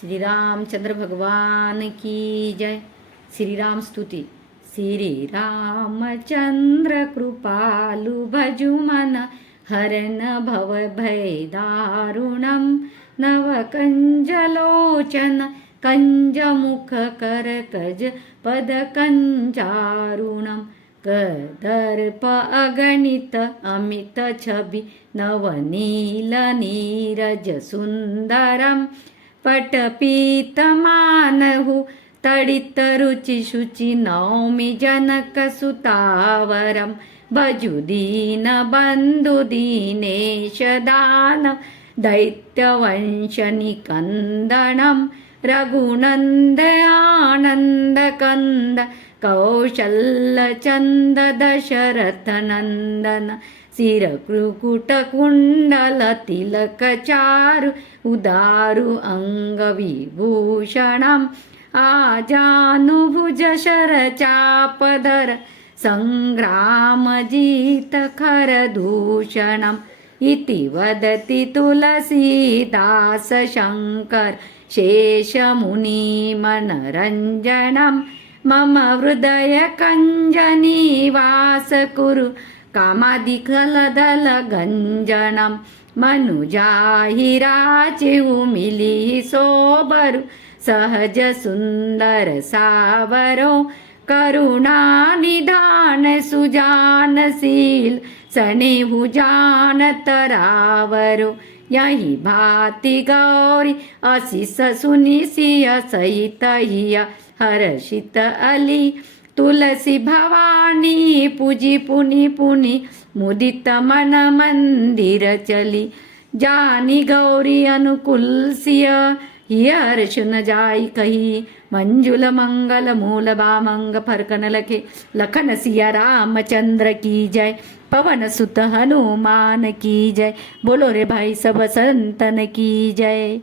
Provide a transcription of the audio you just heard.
श्री रामचंद्र भगवान की जय। श्री राम स्तुति। श्री रामचंद्र कृपालु भजुमन हरन भव भय दारुणम नवकंजलोचन कंजमुख करकज पद कंजारुणम कदर्प अगणित अमित छवि नवनील नीरज सुंदरम पटपीतमानहु तडित रुचि शुचि नौमि जनक सुतावरम भजु दीन बंधु दीनेश दानव दैत्यवंश निकंदनम रघुनंद आनंद कंद कौशल्य चंद दशरथ नंदन शिरकृकुट कुंडल तिलक चारु उदारु अंग विभूषणम आजानुभुज शर चापधर संग्राम जीत खर दूषणम इति वदति तुलसीदास शंकर शेषमुनि मनरंजनम मम हृदय कंजनिवास कुरु कामादिकलदल गंजनम मनुजाहिराचे उमिली सोबरु सहज सुंदर सावरो करुणा निधान सुजानशील सनेहु जान तरावरो यही भाति गौरी असिस सुनिसिय सहित हिय हर्षित अली तुलसी भवानी पूजी पुनि पुनि मुदित मन मंदिर चली जानी गौरी अनुकूल सिय हर्ष न जाई कही मंजुल मंगल मूल बामंग फरकन लखे लखन सिया रामचंद्र की जय पवन सुत हनुमान की जय बोलो रे भाई सब संतन की जय।